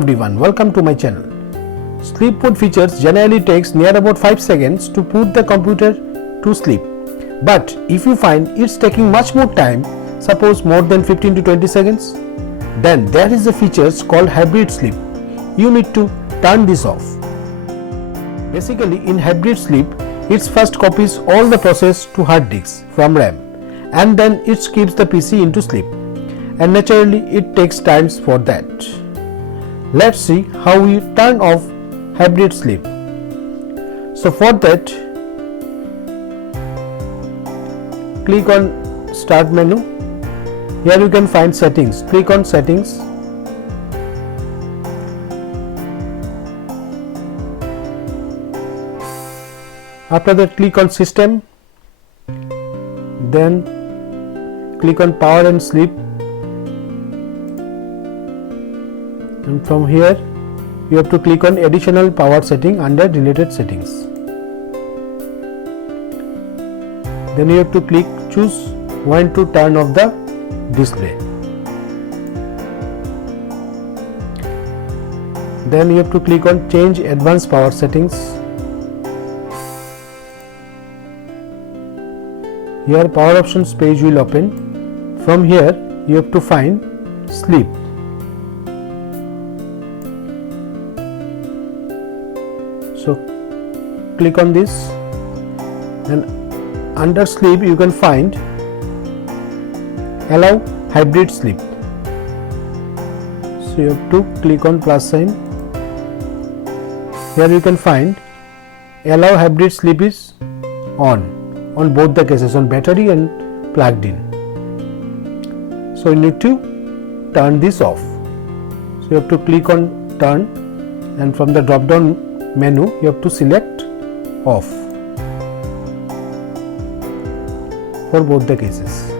Everyone, welcome to my channel. Sleep mode features generally takes near about 5 seconds to put the computer to sleep. But if you find it's taking much more time, suppose more than 15 to 20 seconds, then there is a feature called hybrid sleep. You need to turn this off. Basically, in hybrid sleep, it first copies all the process to hard disk from RAM and then it keeps the PC into sleep, and naturally it takes times for that. Let's see how we turn off hybrid sleep. So for that, click on Start menu. Here you can find settings. Click on settings. After that, click on system, then click on power and sleep, and from here you have to click on additional power setting under related settings. Then you have to choose when to turn off the display. Then you have to click on change advanced power settings. Here power options page will open. From here you have to find sleep. So click on this, and under sleep you can find allow hybrid sleep. So you have to click on plus sign. Here you can find allow hybrid sleep is on both the cases, on battery and plugged in. So you need to turn this off. So you have to click on turn, and from the drop down menu you have to select off for both the cases.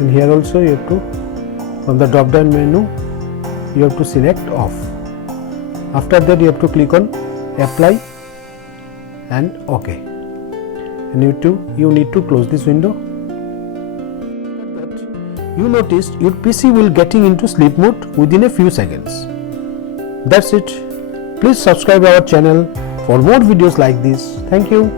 And here also you have to, from the drop down menu you have to select off. After that you have to click on apply and OK. And you need to close this window. You noticed your PC will getting into sleep mode within a few seconds. That's it. Please subscribe our channel for more videos like this. Thank you.